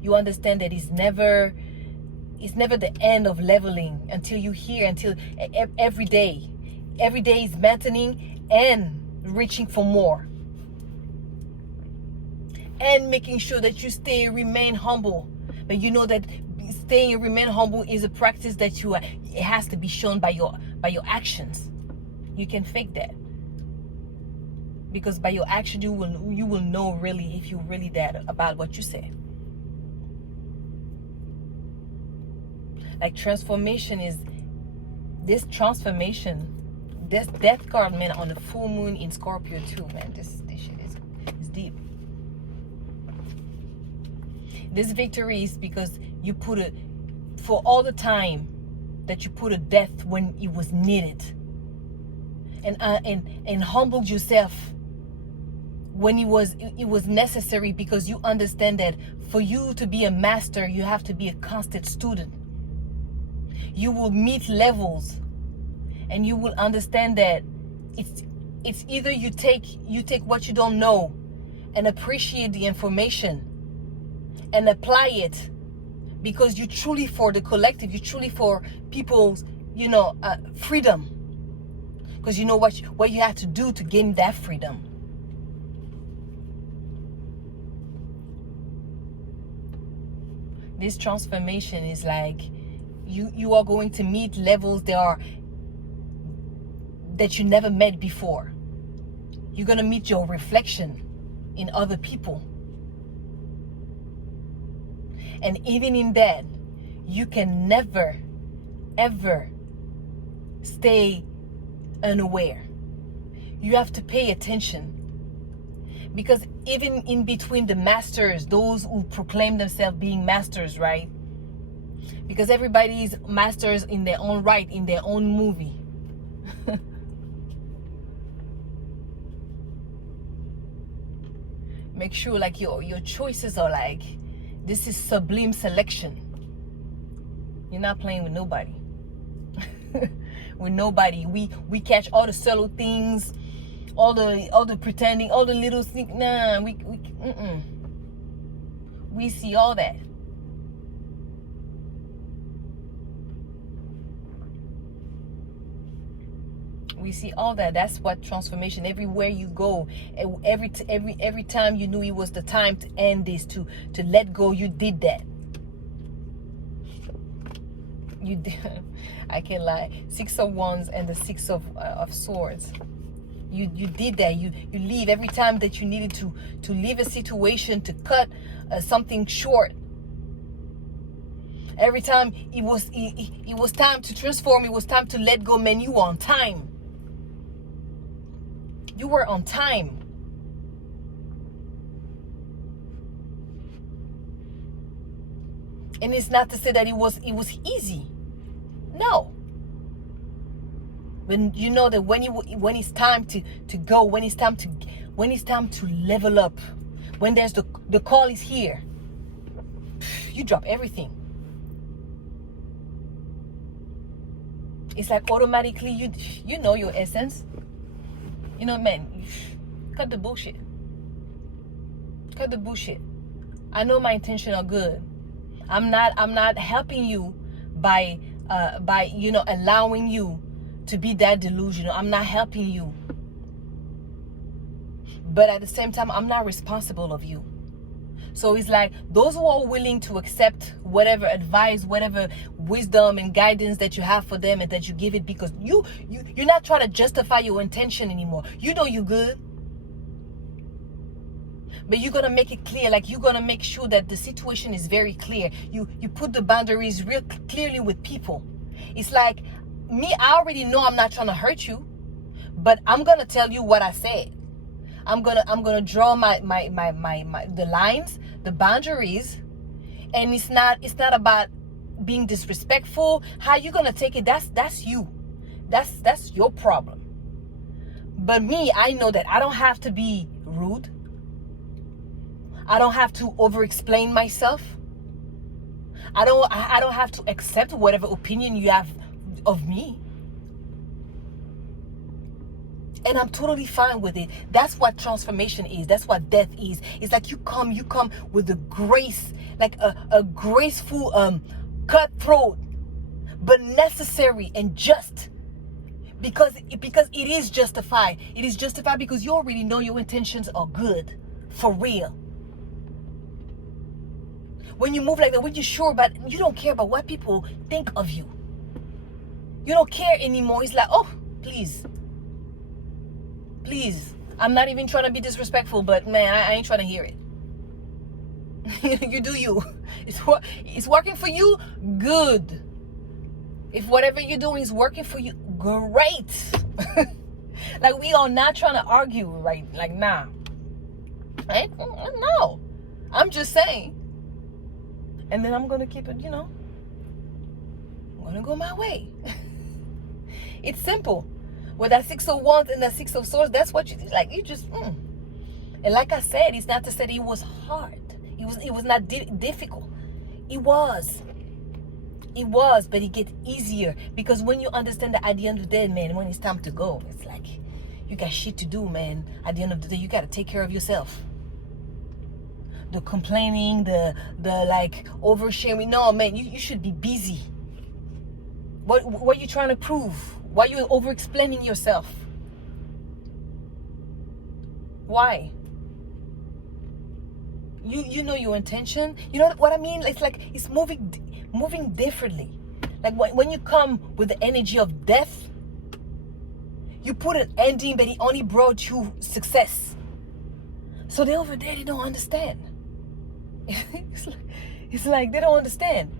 You understand that it's never the end of leveling until you hear, until every day is maintaining and reaching for more, and making sure that you remain humble. But you know that staying and remain humble is a practice that it has to be shown by your actions. You can fake that, because by your action you will know really if you're really that about what you say. Like transformation is this transformation, this death card, man, on the full moon in Scorpio too, man. This shit is deep. This victory is because you put it for all the time that you put a death when it was needed, and humbled yourself when it was necessary, because you understand that for you to be a master, you have to be a constant student. You will meet levels, and you will understand that it's either you take what you don't know and appreciate the information and apply it, because you truly for the collective, you truly for people's freedom, because you know what you have to do to gain that freedom. This transformation is like you are going to meet levels that you never met before. You're going to meet your reflection in other people. And even in that, you can never, ever stay unaware. You have to pay attention. Because even in between the masters, those who proclaim themselves being masters, right? Because everybody is masters in their own right, in their own movie. Make sure like your choices are like, this is sublime selection. You're not playing with nobody. With nobody. We catch all the subtle things, all the pretending, all the little things. Nah, we see all that. We see all that. That's what transformation. Everywhere you go, every time you knew it was the time to end this, to let go, you did that. You did. I can't lie. 6 of Wands and the 6 of Swords. You did that. You leave every time that you needed to leave a situation, to cut something short. Every time it was time to transform, it was time to let go, man. You were on time. You were on time. And it's not to say that it was easy. No. When you know that when it's time to go, when it's time to level up, when there's the call is here, you drop everything. It's like automatically you know your essence. You know, man, cut the bullshit. Cut the bullshit. I know my intentions are good. I'm not helping you by allowing you to be that delusional. I'm not helping you. But at the same time, I'm not responsible of you. So it's like those who are willing to accept whatever advice, whatever wisdom and guidance that you have for them, and that you give it, because you're not trying to justify your intention anymore. You know you're good. But you're going to make it clear, like you're going to make sure that the situation is very clear. You put the boundaries real clearly with people. It's like, me, I already know I'm not trying to hurt you, but I'm going to tell you what I said. I'm gonna draw the lines, the boundaries, and it's not about being disrespectful. How you gonna take it? That's you. That's your problem. But me, I know that I don't have to be rude. I don't have to over-explain myself. I don't have to accept whatever opinion you have of me. And I'm totally fine with it. That's what transformation is. That's what death is. It's like you come with the grace, like a graceful, cutthroat, but necessary and just. Because it is justified. It is justified because you already know your intentions are good. For real. When you move like that, when you're sure about, you don't care about what people think of you. You don't care anymore. It's like, oh, please. Please. I'm not even trying to be disrespectful, but man, I ain't trying to hear it. You do you. It's working for you, good. If whatever you're doing is working for you, great. Like, we are not trying to argue, right? Like, nah. Right? No. I'm just saying. And then I'm going to keep it, I'm going to go my way. It's simple. With that 6 of Wands and that 6 of Swords, that's what you just. And like I said, it's not to say that it was hard. It was not difficult. It was, but it gets easier. Because when you understand that at the end of the day, man, when it's time to go, it's like, you got shit to do, man. At the end of the day, you got to take care of yourself. The complaining, the like oversharing. No, man, you should be busy. What are you trying to prove? Why are you over-explaining yourself? Why? You know your intention. You know what I mean? It's like it's moving differently. Like when you come with the energy of death, you put an ending, but it only brought you success. So they over there, they don't understand. It's like they don't understand.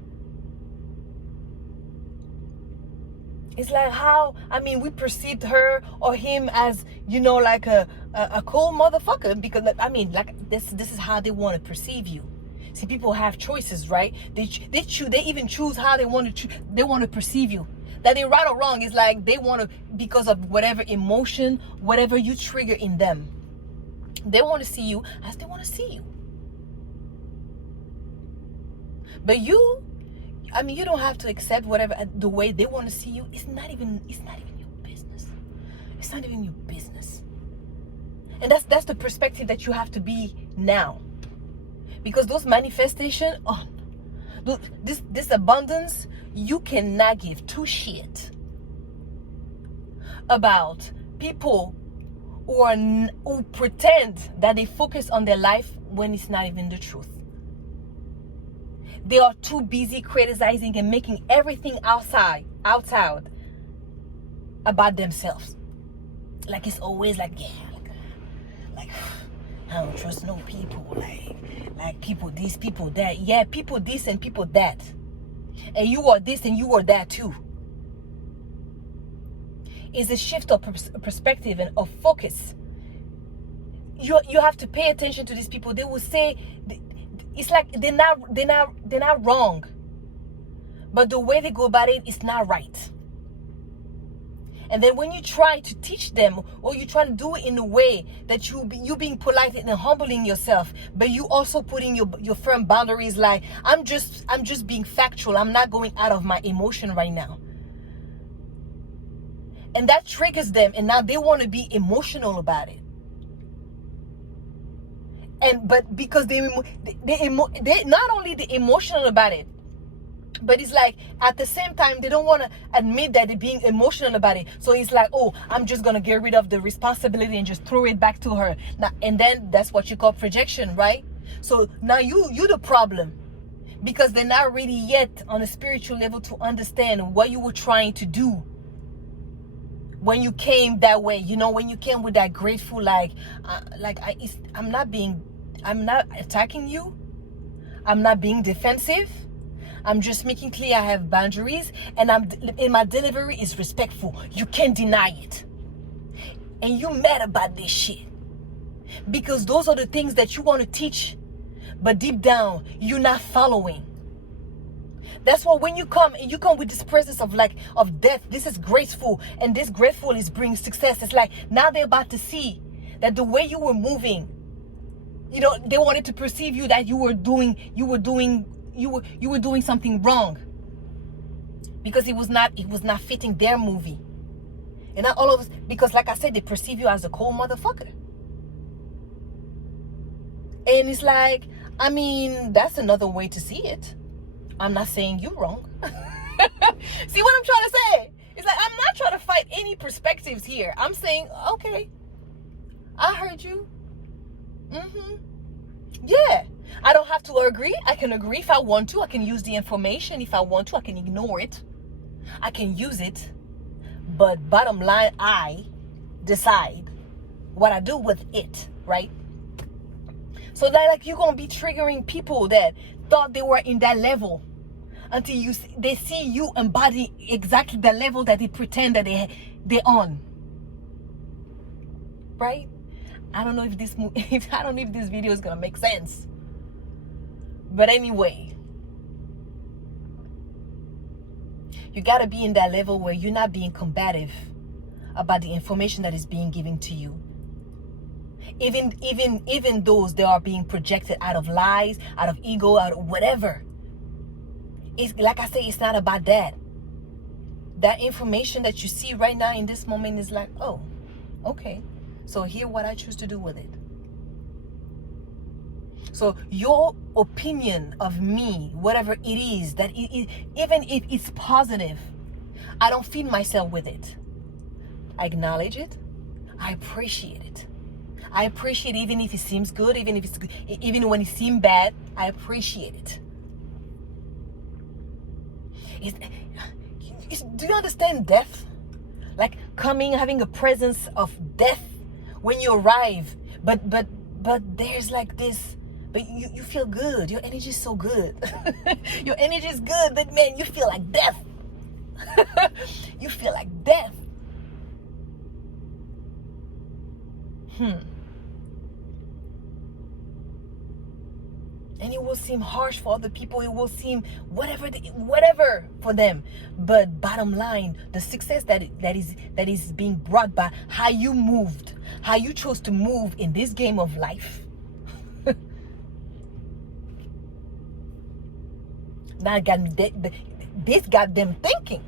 It's like how, we perceived her or him as, like a cool motherfucker, because, this is how they want to perceive you. See, people have choices, right? They even choose how they want to perceive you. That they right or wrong is like they want to, because of whatever emotion, whatever you trigger in them. They want to see you as they want to see you. But you don't have to accept whatever the way they want to see you. It's not even your business. It's not even your business. And that's the perspective that you have to be now. Because those manifestations, this abundance, you cannot give two shit about people who pretend that they focus on their life when it's not even the truth. They are too busy criticizing and making everything outside about themselves. Like it's always like, like I don't trust no people. Like people this, people that. Yeah, people this and people that. And you are this and you are that too. It's a shift of perspective and of focus. You have to pay attention to these people. They will say, it's like they're not wrong, but the way they go about it is not right. And then when you try to teach them, or you try to do it in a way that you being polite and humbling yourself, but you also putting your firm boundaries, like I'm just being factual. I'm not going out of my emotion right now. And that triggers them, and now they want to be emotional about it. But because they not only the emotional about it, but it's like at the same time they don't want to admit that they're being emotional about it. So it's like, oh, I'm just gonna get rid of the responsibility and just throw it back to her. Now, and then that's what you call projection, right? So now you the problem, because they're not ready yet on a spiritual level to understand what you were trying to do when you came that way. When you came with that grateful, I'm not attacking you. I'm not being defensive. I'm just making clear I have boundaries, and my delivery is respectful. You can't deny it. And you mad about this shit. Because those are the things that you want to teach, but deep down, you're not following. That's why when you come with this presence of death, this is graceful, and this graceful is bringing success. It's like now they're about to see that the way you were moving, they wanted to perceive you that you were doing something wrong, because it was not fitting their movie. And not all of us, because like I said, they perceive you as a cold motherfucker. And it's like, I mean, that's another way to see it. I'm not saying you're wrong. See what I'm trying to say? It's like, I'm not trying to fight any perspectives here. I'm saying, okay, I heard you. Yeah. I don't have to agree. I can agree if I want to. I can use the information. If I want to, I can ignore it. I can use it. But bottom line, I decide what I do with it, right? So that, like, you're going to be triggering people that thought they were in that level until they see you embody exactly the level that they pretend that they're on. Right? I don't know if this video is going to make sense. But anyway, you got to be in that level where you're not being combative about the information that is being given to you. Even those that are being projected out of lies, out of ego, out of whatever. It's like I say, it's not about that. That information that you see right now in this moment is like, oh, okay. So here's what I choose to do with it. So your opinion of me, whatever it is, that even if it's positive, I don't feed myself with it. I acknowledge it. I appreciate it. I appreciate it even if it seems good, even when it seems bad, I appreciate it. Do you understand death? Like having a presence of death when you arrive, but there's like this. But you feel good. Your energy is so good. Your energy is good that, man, you feel like death. You feel like death. And it will seem harsh for other people. It will seem whatever for them. But bottom line, the success that is being brought by how you moved, how you chose to move in this game of life. Now this got them thinking.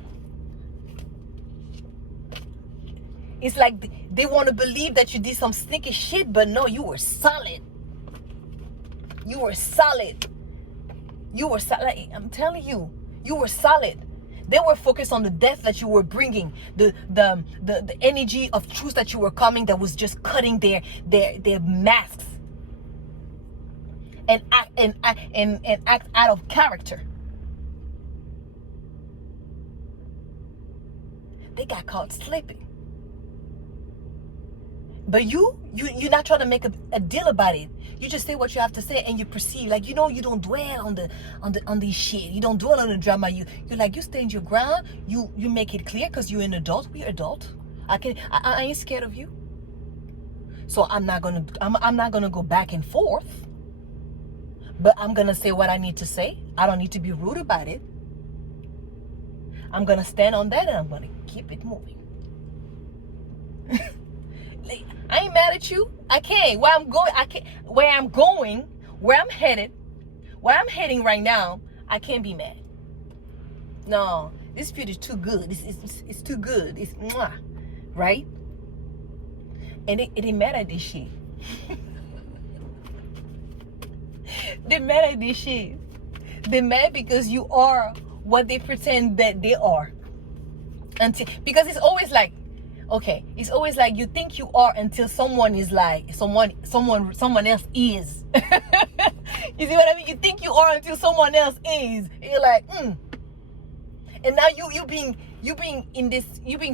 It's like they want to believe that you did some sneaky shit, but no, you were solid. You were solid. You were solid. I'm telling you, you were solid. They were focused on the death that you were bringing, the energy of truth that you were coming, that was just cutting their masks and act out of character. They got caught slipping. But you're not trying to make a deal about it. You just say what you have to say, and you perceive, like, you don't dwell on the shit. You don't dwell on the drama. You're like, you stand your ground. You make it clear, because you're an adult. We're adult. I ain't scared of you. So I'm not gonna go back and forth. But I'm gonna say what I need to say. I don't need to be rude about it. I'm gonna stand on that, and I'm gonna keep it moving. I ain't mad at you. I can't. Where I'm going, where I'm headed, where I'm heading right now, I can't be mad. No, this food is too good. It's too good. It's mwah, right? And they mad at this shit. They're mad at this shit. They're mad because you are what they pretend that they are. Because it's always like, okay, it's always like you think you are until someone is like, someone else is. You see what I mean? You think you are until someone else is. You're like, And now you being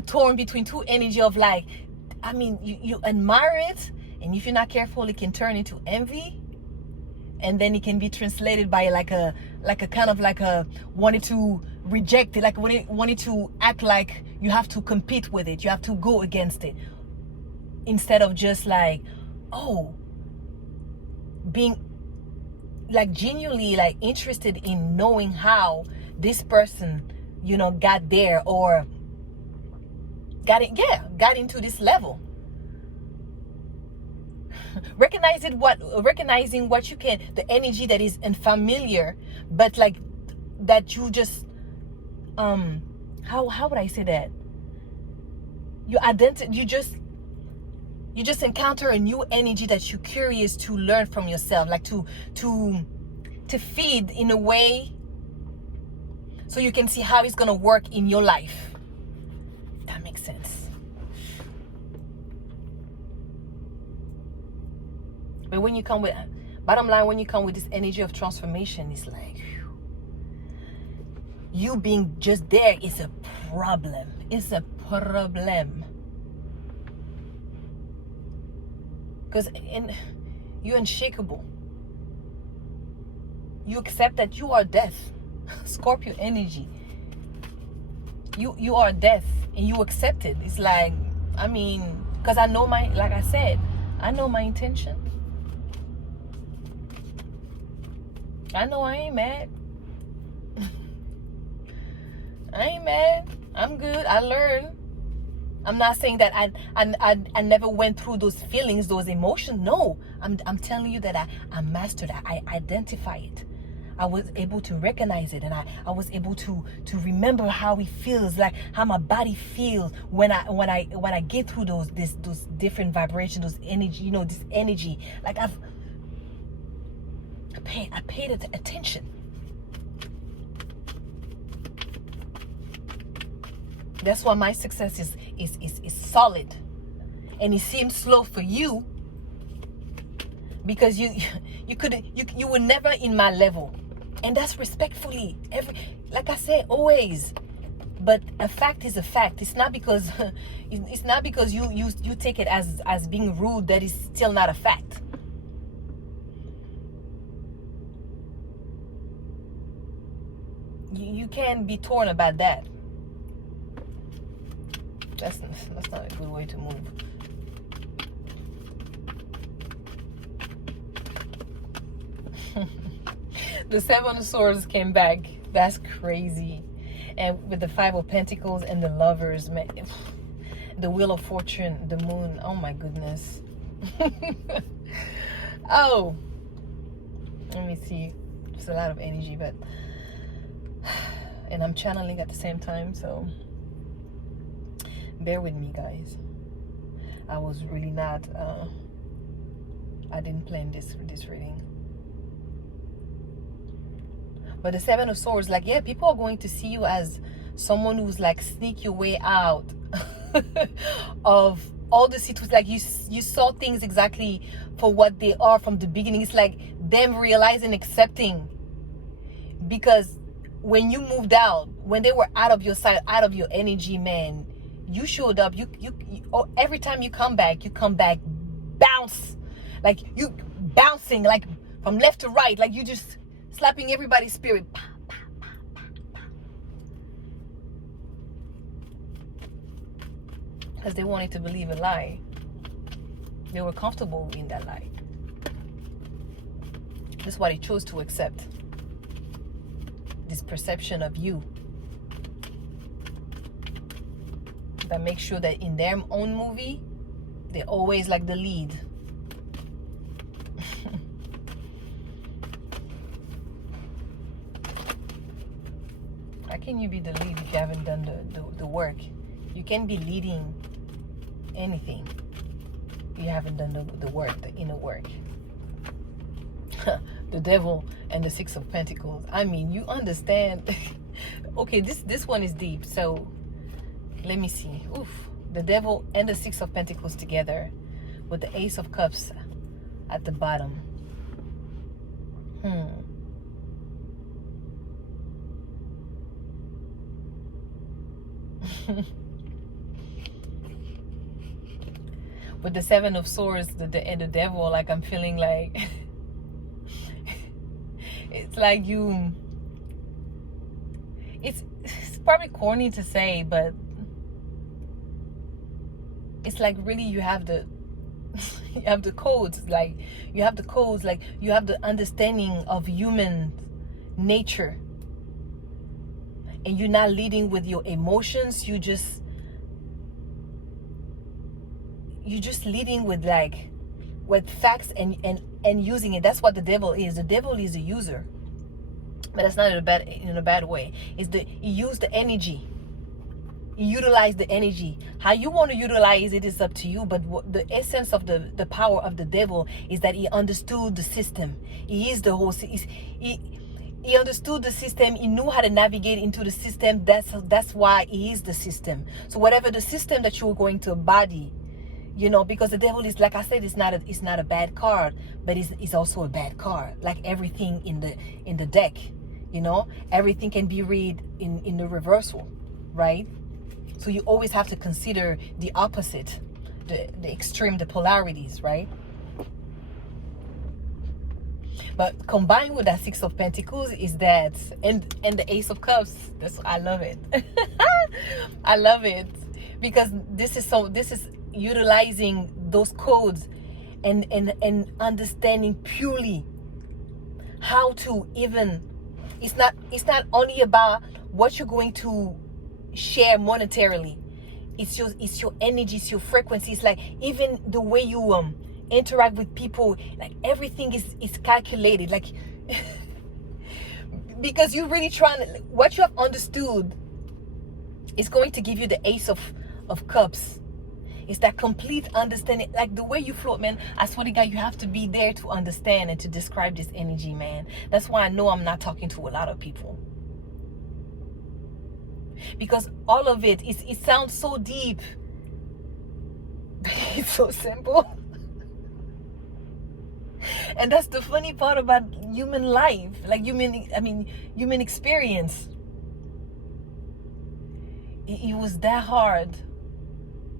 torn between two energy of like, I mean, you admire it, and if you're not careful, it can turn into envy. And then it can be translated by like a kind of like a wanted to reject it, like wanted to act like you have to compete with it, you have to go against it, instead of just like, oh, being like genuinely like interested in knowing how this person, got there, or got into this level. Recognizing what you can, the energy that is unfamiliar, but like that you just how would I say that? you just encounter a new energy that you're curious to learn from yourself, like to feed in a way so you can see how it's gonna work in your life. That makes sense. But when you come with, bottom line, when you come with this energy of transformation, it's like, whew, you being just there is a problem. It's a problem. Because you're unshakable. You accept that you are death. Scorpio energy. You are death, and you accept it. It's like, I mean, because I know like I said, I know my intention. I know I ain't mad. I ain't mad. I'm good. I learned. I'm not saying that I never went through those feelings, those emotions. No, I'm telling you that I mastered it. I identify it. I was able to recognize it, and I was able to remember how it feels, like how my body feels when I get through those different vibrations, those energy, this energy. Like I paid attention. That's why my success is solid, and it seems slow for you because you were never in my level, and that's respectfully. Like I said, always. But a fact is a fact. It's not because you take it as being rude that is still not a fact. You can't be torn about that. That's not a good way to move. The Seven of Swords came back. That's crazy. And with the Five of Pentacles and the Lovers, man, the Wheel of Fortune, the Moon. Oh my goodness. Oh, let me see. There's a lot of energy, but and I'm channeling at the same time, so bear with me, guys. I was really not I didn't plan this reading. But the Seven of Swords, like, yeah, people are going to see you as someone who's like sneak your way out of all the situations. Like you saw things exactly for what they are from the beginning. It's like them realizing, accepting, because when you moved out, when they were out of your sight, out of your energy, man, you showed up. You every time you come back bounce, like you bouncing like from left to right, like you just slapping everybody's spirit. Because they wanted to believe a lie. They were comfortable in that lie. That's why they chose to accept this perception of you that makes sure that in their own movie they're always like the lead. How can you be the lead if you haven't done the work? You can't be leading anything if you haven't done the work, the inner work. The Devil and the Six of Pentacles. I mean, you understand. Okay, this one is deep. So let me see. Oof. The Devil and the Six of Pentacles together with the Ace of Cups at the bottom. With the Seven of Swords and the Devil, like I'm feeling like it's like it's probably corny to say, but it's like really you have the codes, like you have the understanding of human nature, and you're not leading with your emotions. You're just leading with facts and using it. That's what the devil is. The devil is a user, but that's not in a bad way. He used the energy. utilize the energy. How you want to utilize it is up to you, but the essence of the power of the devil is that he understood the system. He is the whole, he understood the system. He knew how to navigate into the system. That's why he is the system. So whatever the system that you're going to embody, you know, because the devil is, like I said, it's not a bad card, but it's also a bad card. Like everything in the deck, you know, everything can be read in the reversal, right? So you always have to consider the opposite, the extreme, the polarities, right? But combined with that Six of Pentacles is that, and the Ace of Cups. I love it. I love it because this is utilizing those codes and understanding purely how to even. It's not only about what you're going to share monetarily. It's your energy, it's your frequency. It's like even the way you interact with people, like everything is calculated, like because you're really trying to, what you have understood is going to give you the Ace of Cups. It's that complete understanding, like the way you float, man. I swear to God, you have to be there to understand and to describe this energy, man. That's why I know I'm not talking to a lot of people, because all of it sounds so deep, but it's so simple. And that's the funny part about human life, like human experience. It was that hard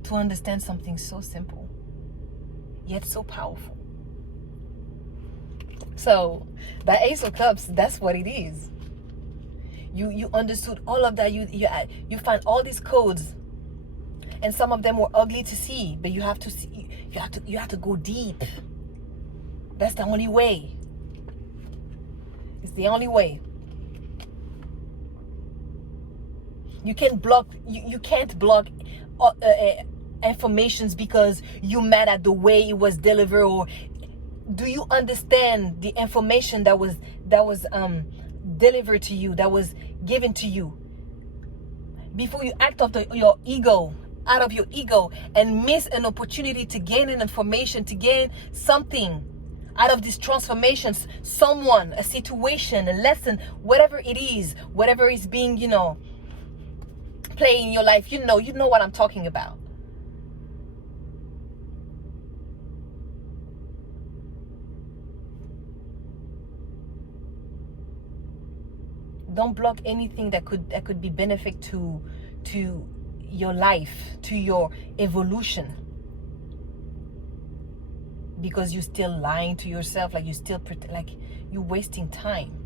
to understand something so simple, yet so powerful. So the Ace of Cups, that's what it is. You understood all of that. You find all these codes, and some of them were ugly to see, but you have to see. You have to go deep. That's the only way. It's the only way. You can't block. You can't block informations because you're mad at the way it was delivered, or do you understand the information that was delivered to you, that was given to you? Before you act off your ego, out of your ego, and miss an opportunity to gain an information, to gain something out of these transformations, someone, a situation, a lesson, whatever it is being, play in your life, you know what I'm talking about. Don't block anything that could be benefit to your life, to your evolution, because you're still lying to yourself, like you're wasting time.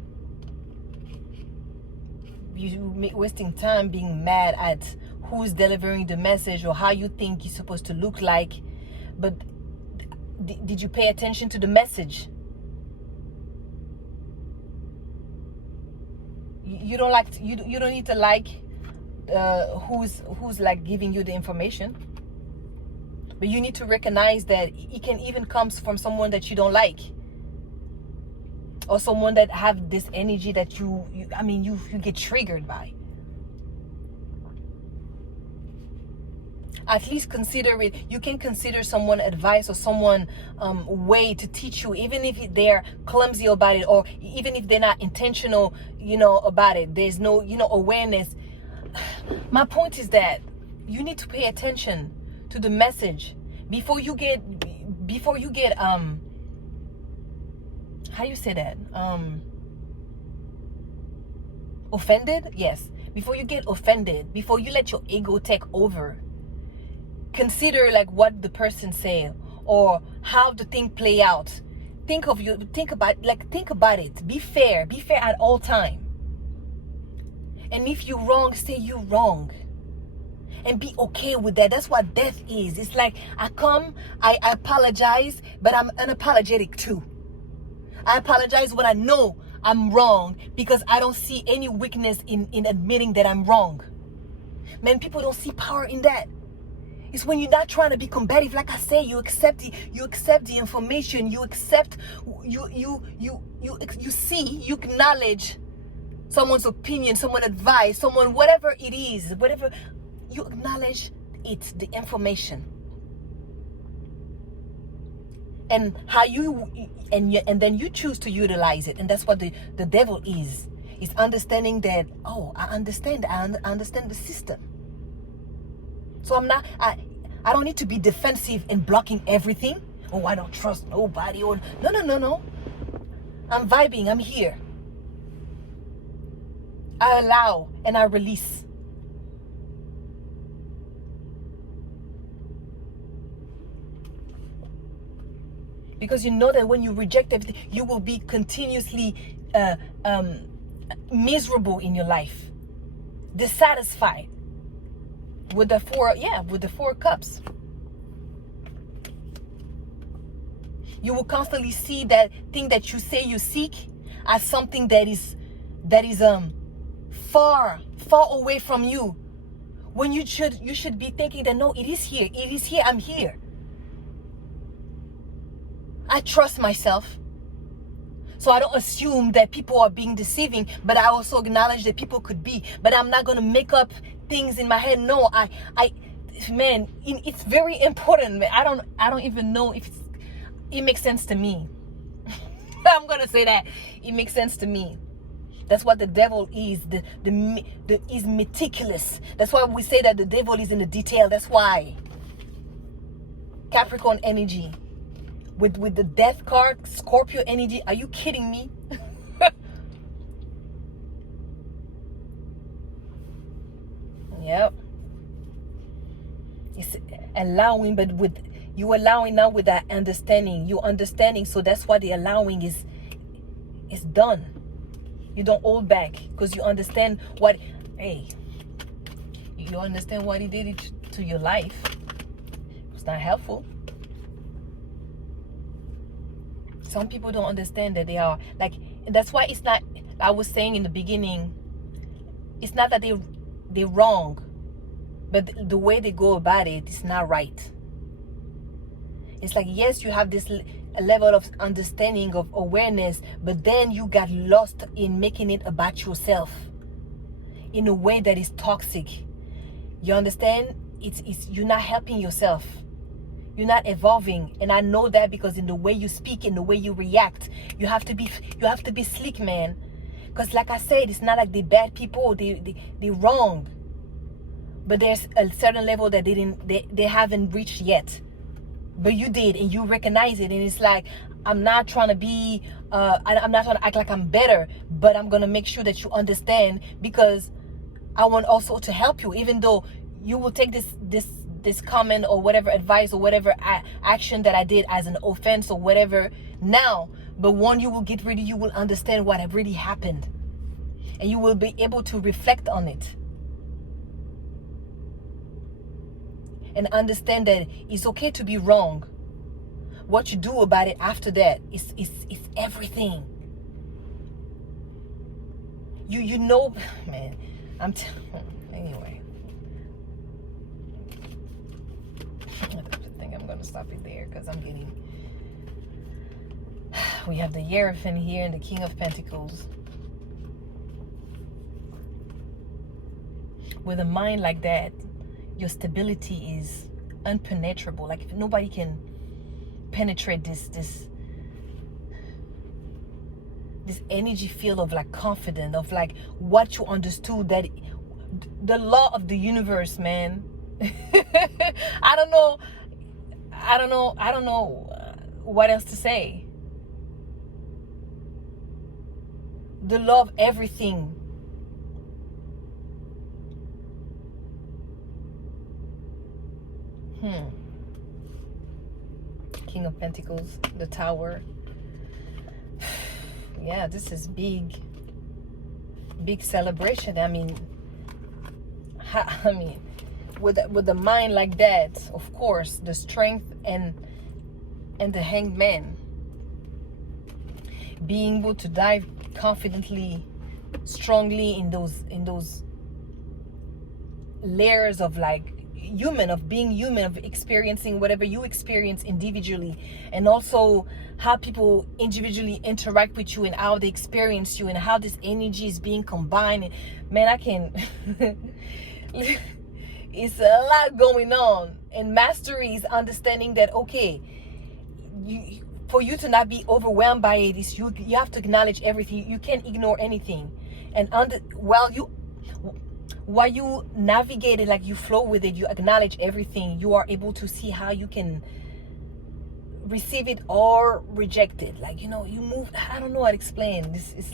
You're wasting time being mad at who's delivering the message or how you think you're supposed to look like. But did you pay attention to the message? You don't need to like who's like giving you the information, but you need to recognize that it can even come from someone that you don't like, or someone that have this energy that you get triggered by. At least consider it. You can consider someone advice or someone way to teach you, even if they're clumsy about it, or even if they're not intentional, about it. There's no, awareness. My point is that you need to pay attention to the message before you get how you say that? Offended? Yes. Before you get offended, before you let your ego take over, consider like what the person say or how the thing play out. Think about it. Be fair at all time. And if you're wrong, say you're wrong. And be okay with that. That's what death is. It's like I apologize, but I'm unapologetic too. I apologize when I know I'm wrong, because I don't see any weakness in admitting that I'm wrong. Man, people don't see power in that. It's when you're not trying to be combative. Like I say, you accept the information. You accept. You acknowledge someone's opinion, someone's advice, whatever it is, whatever. you acknowledge it's the information. And how you and then you choose to utilize it. And that's what the devil is understanding that, oh, I understand the system. So I don't need to be defensive and blocking everything. Oh, I don't trust nobody. Or no. I'm vibing. I'm here. I allow and I release. Because you know that when you reject everything, you will be continuously miserable in your life, dissatisfied. With the four cups, you will constantly see that thing that you say you seek as something that is far away from you, when you should be thinking that, no, it is here, I'm here. I trust myself, so I don't assume that people are being deceiving, but I also acknowledge that people could be. But I'm not going to make up things in my head. No, man, it's very important, man. I don't even know if it makes sense to me. I'm going to say that it makes sense to me. That's what the devil is. Is meticulous. That's why we say that the devil is in the detail. That's why Capricorn energy. With the death card, Scorpio energy. Are you kidding me? Yep. It's allowing, but with you allowing now with that understanding. You understanding, so that's why the allowing is done. You don't hold back because you understand what. Hey, you understand what he did to your life. It's not helpful. Some people don't understand that they are like, that's why it's not, I was saying in the beginning, it's not that they're wrong, but the way they go about it is not right. It's like, yes, you have this level of understanding, of awareness, but then you got lost in making it about yourself in a way that is toxic. You understand? It's you're not helping yourself. You're not evolving, and I know that because in the way you speak, in the way you react, you have to be slick, man. Because like I said, it's not like they're bad people, they're wrong, but there's a certain level that they haven't reached yet, but you did, and you recognize it. And it's like, I'm not trying to be I'm not trying to act like I'm better, but I'm gonna make sure that you understand, because I want also to help you, even though you will take this comment or whatever advice or whatever action that I did as an offense or whatever now, but when you will get ready, you will understand what really happened, and you will be able to reflect on it and understand that it's okay to be wrong. What you do about it after that is everything. You know, man. Anyway. I think I'm going to stop it there because I'm getting. We have the Hierophant here and the King of Pentacles. With a mind like that, your stability is unpenetrable. Like, nobody can penetrate this energy field of like confident, of like what you understood, that the law of the universe, man. I don't know what else to say. The law of everything. King of Pentacles, the Tower. Yeah, this is big celebration. I mean, with the mind like that, of course, the strength and the Hanged Man, being able to dive confidently, strongly in those layers of like being human, of experiencing whatever you experience individually, and also how people individually interact with you and how they experience you and how this energy is being combined. And man, I can It's a lot going on. And mastery is understanding that, okay, for you to not be overwhelmed by it, is you have to acknowledge everything. You can't ignore anything. And while you navigate it, like you flow with it, you acknowledge everything, you are able to see how you can receive it or reject it. Like, you move. I don't know how to explain this. It's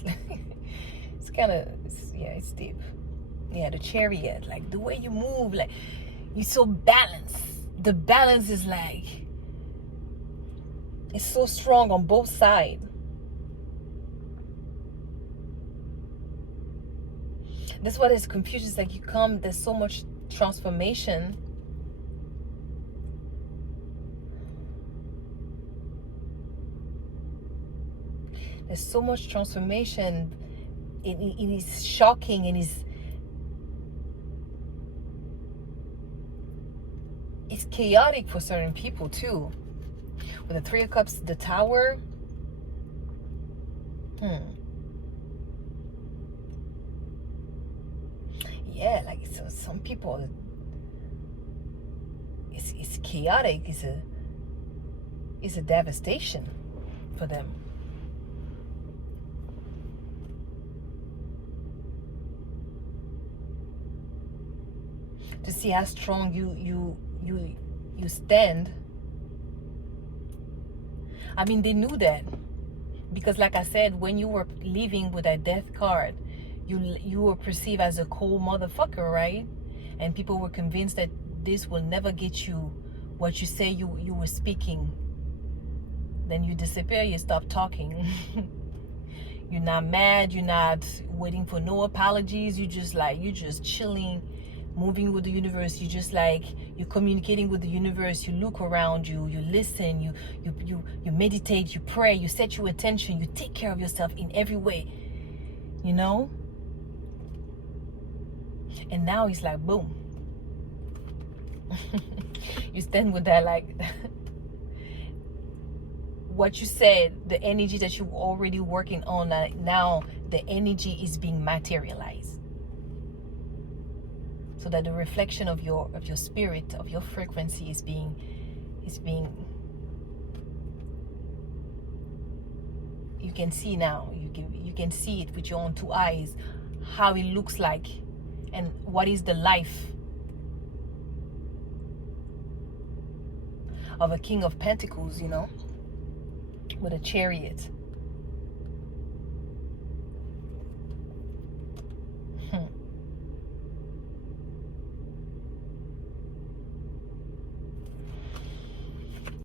it's kind of, it's deep. Yeah, the Chariot, like the way you move, like you're so balanced. The balance is like, it's so strong on both sides. That's what is confusion. It's like there's so much transformation. There's so much transformation. It is shocking, and it's chaotic for certain people too. With the Three of Cups, the Tower. Yeah, like so some people, it's chaotic. It's a devastation for them. To see how strong you stand. I mean, they knew that, because like I said, when you were leaving with that death card, you were perceived as a cold motherfucker, right? And people were convinced that this will never get you what you say you were speaking. Then you disappear, you stop talking. You're not mad, you're not waiting for no apologies, you're just chilling, moving with the universe. You're communicating with the universe. You look around you, you listen, you meditate, you pray, you set your intention, you take care of yourself in every way, and now it's like boom. You stand with that, like what you said, the energy that you're already working on, now the energy is being materialized, so that the reflection of your spirit, of your frequency is being you can see now, you can see it with your own two eyes, how it looks like, and what is the life of a King of Pentacles, with a Chariot.